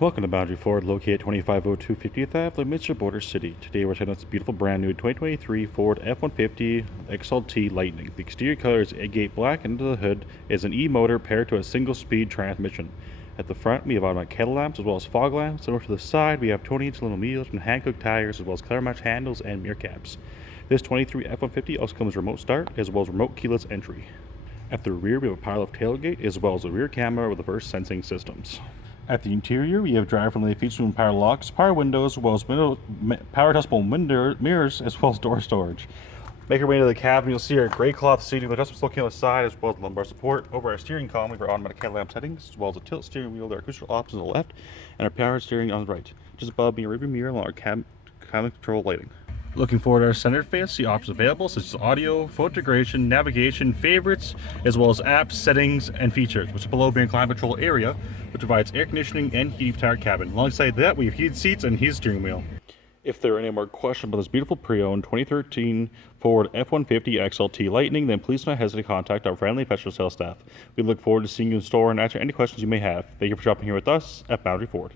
Welcome to Boundary Ford, located at 2502 50th Ave, Leominster Border City. Today we're checking out this beautiful brand new 2023 Ford F-150 XLT Lightning. The exterior color is Agate black, and under the hood is an e-motor paired to a single-speed transmission. At the front, we have automatic kettle lamps as well as fog lamps, and over to the side, we have 20-inch aluminum wheels and hand-cooked tires as well as color-matched handles and mirror caps. This 23 F-150 also comes with remote start as well as remote keyless entry. At the rear, we have a power-lift tailgate as well as a rear camera with reverse sensing systems. At the interior, we have driver-friendly features from power locks, power windows, as well as power adjustable mirrors, as well as door storage. Make our way into the cabin. You'll see our gray cloth seating with adjustments located on the side, as well as lumbar support. Over our steering column, we have our automatic headlamp settings, as well as a tilt steering wheel with our acoustic options on the left, and our power steering on the right. Just above me, a rearview mirror along our cabin control lighting. Looking forward to our center face, see options available such as audio, photo integration, navigation, favorites, as well as apps, settings, and features, which is below being climate control area, which provides air conditioning and heated entire cabin. Alongside that, we have heated seats and heated steering wheel. If there are any more questions about this beautiful pre-owned 2013 Ford F-150 XLT Lightning, then please do not hesitate to contact our friendly professional sales staff. We look forward to seeing you in store and answer any questions you may have. Thank you for shopping here with us at Boundary Ford.